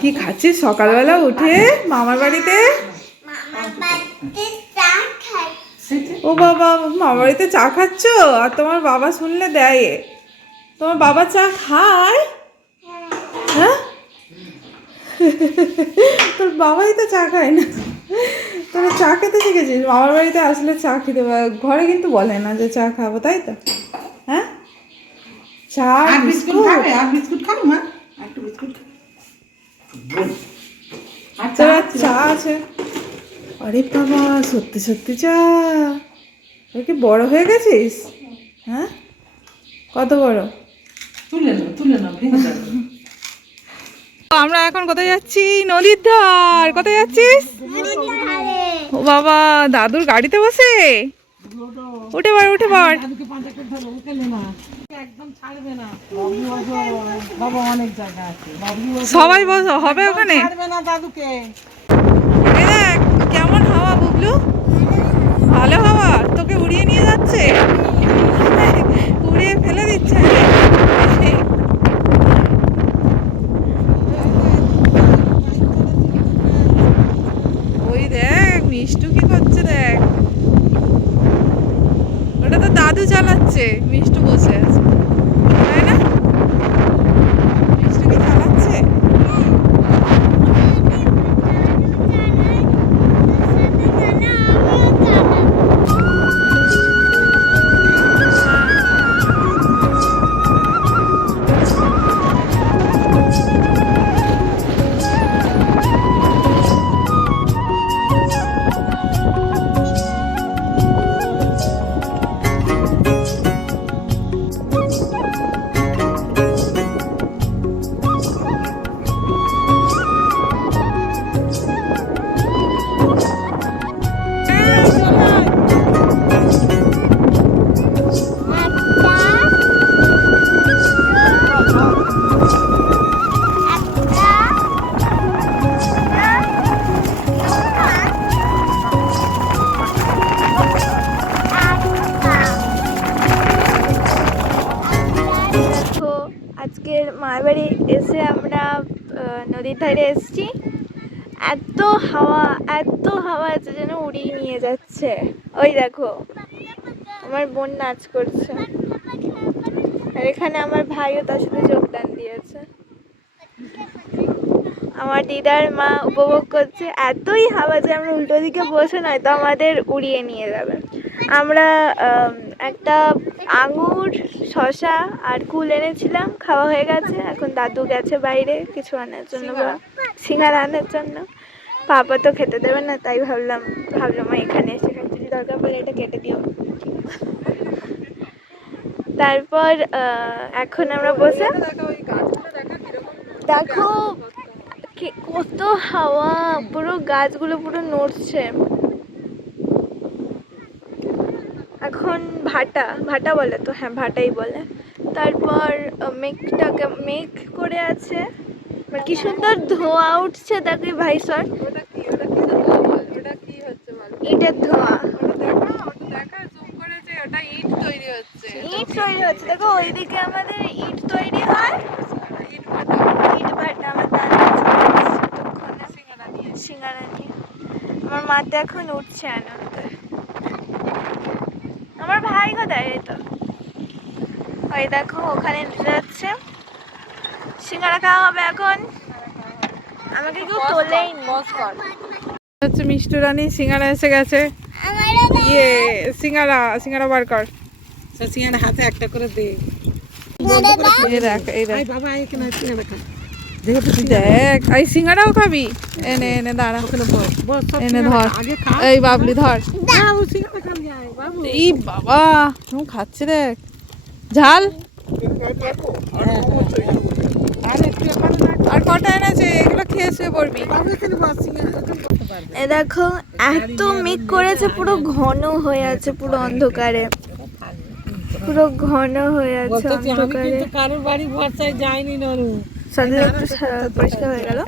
কি খাচ্ছিস সকালবেলা উঠে মামার বাড়িতে? ও বাবা, মামার বাড়িতে চা খাচ্ছ? আর তোমার বাবা শুনলে দেয়? তোমার বাবা চা খায়? হ্যাঁ, তোর বাবাই তো চা খায় না, তোরা চা খেতে শিখেছিস? মামার বাড়িতে আসলে চা খেতে, ঘরে কিন্তু বলে না যে চা খাবো, তাই তো? হ্যাঁ, চা বিস্কুট খাবো মা, একটু বিস্কুট তোরা চা আছে? আরে বাবা, সত্যি সত্যি চা? তুই কি বড় হয়ে গেছিস? হ্যাঁ, কত বড়? তুলে নাও ভেঙে যাবে। আমরা এখন কোথায় যাচ্ছি? নদীর ধার। কোথায় যাচ্ছিস? ও বাবা, দাদুর গাড়িতে বসে? উঠে পড়, উঠে পড়। সবাই বসো, হবে ওখানে। এই দেখ কেমন হাওয়া বুবলু, ভালো হাওয়া। তোকে উড়িয়ে নিয়ে যাচ্ছে, উড়িয়ে ফেলে দিচ্ছে। ওই দেখ মিষ্টু কি করছে, দেখ ওটা তো দাদু চালাচ্ছে, মিষ্টু বসে আছে, তাই না? মিষ্টু কি চালাচ্ছে? আজকের মায়ের বাড়ি এসে আমরা নদীর ধারে এসেছি। এত হাওয়া আছে যেন উড়িয়ে নিয়ে যাচ্ছে। ওই দেখো আমার বোন নাচ করছে, আর এখানে আমার ভাইও তার সাথে যোগদান দিয়েছে। আমার দিদার মা উপভোগ করছে। এতই হাওয়া যে আমরা উল্টো দিকে বসে নয়তো আমাদের উড়িয়ে নিয়ে যাবে। আমরা একটা আঙুর, শশা আর কুল এনেছিলাম, খাওয়া হয়ে গেছে। এখন দাদু গেছে বাইরে কিছু আনার জন্য বা সিঙ্গারা আনার জন্য। পাপা তো খেতে দেবে না, তাই ভাবলাম মা এখানে এসে খাই, যদি দরকার পড়লে এটা কেটে দিও। তারপর এখন আমরা বসে দেখো কত হাওয়া, পুরো গাছগুলো পুরো নড়ছে। এখন ভাটা বলে তো? হ্যাঁ, ভাটাই বলে। তারপর মেঘ করে আছে, কি সুন্দর ধোঁয়া উঠছে। দেখো ভাই সর, ইটের ধোঁয়া, ইট তৈরি হচ্ছে। দেখো ওইদিকে আমাদের ইট তৈরি হয়, ইট ভাটা। আমার দাদা সিঙ্গারা নিয়ে আমার মাতে এখন উঠছে আনন্দে। আমার ভাই কোথায়? এই তো, ওই দেখো ওখানে যাচ্ছে। সিঙ্গারা খাওয়া হবে এখন। আমাকে কেউ তোলেই হচ্ছে মিষ্টু রানী সিঙ্গারা এসে গেছে। ইয়ে সিঙ্গারা বার কর। সিঙ্গারা হাতে একটা করে দে। দেখ এই সিঙ্গারাও খাবি? এনে দাঁড়া, এনে ধর। এই বাবলি ধর। এই বাবা খাচ্ছে, দেখ ঝাল। আর কটা এনেছে, এগুলো খেয়ে শুয়ে পড়বি। এ দেখো এত মেঘ করেছে, পুরো ঘন হয়ে আছে, পুরো অন্ধকারে, পুরো ঘন হয়ে আছে অন্ধকারে। কারোর বাড়ি ভরসায় যায়নি নরু, সকালে একটু পরিষ্কার হয়ে গেল।